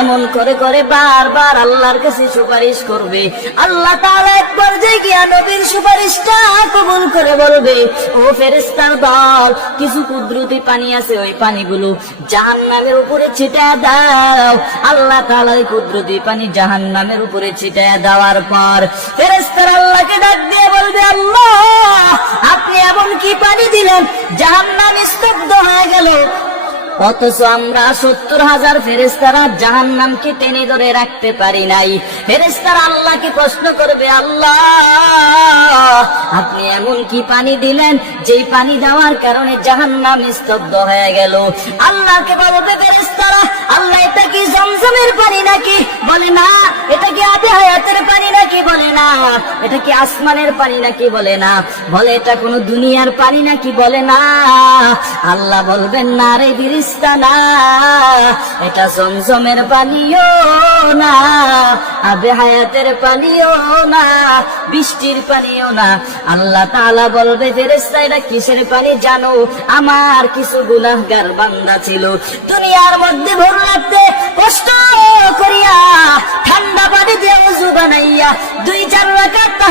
এমন করে করে বারবার আল্লাহর কাছে সুপারিশ করবে। আল্লাহ তাআলা এক পর্যায়ে গিয়া নবীর সুপারিশটা কবুল করে বলবে, ও ফেরেশতার দল, কিছু কুদরতি পানি আছে ওই পানিগুলো জাহান্নামের উপরে ছিটায় দাও। আল্লাহ তাআলা ওই কুদরতি পানি জাহান্নামের উপরে ছিটায় দেওয়ার পর ফেরেশতার আল্লাহকে ডাক দিয়ে বলবে, আল্লাহ, আপনি এমন কি পানি দিলেন? জাহান্নাম স্তব্ধ হয়ে গেল অথচ আমরা সত্তর হাজার ফেরেস্তারা জাহান নামকে টেনে ধরে রাখতে পারি নাই। ফেরেস্তারা আল্লাহকে প্রশ্ন করবে, আল্লাহ, আপনি এমন কি পানি দিলেন যেই পানি দেওয়ার কারণে জাহান নাম স্তব্ধ হয়ে গেল? আল্লাহকে বলবে ফেরেস্তারা আল্লাহ এটা কি জমজমের পানি নাকি? বলে, না, এটা কি পানি নাকি বলে না। এটা কি আসমানের পানি নাকি বলে না? বলে, এটা কোনো দুনিয়ার পানি নাকি বলে না? আল্লাহ বলবেন, না রে বিরিস্তা না। এটা জমজমের পানিও না, আবে হায়াতের পানিও না, বৃষ্টির পানিও না। আল্লাহ তাআলা বলবে, ফেরেশতা, এটা কিসের পানি জানো? আমার কিছু গুনাহগার বান্দা ছিল। দুনিয়ার মধ্যে ভোর রাখতে কষ্ট বানাইয়া দুই চার রাকাত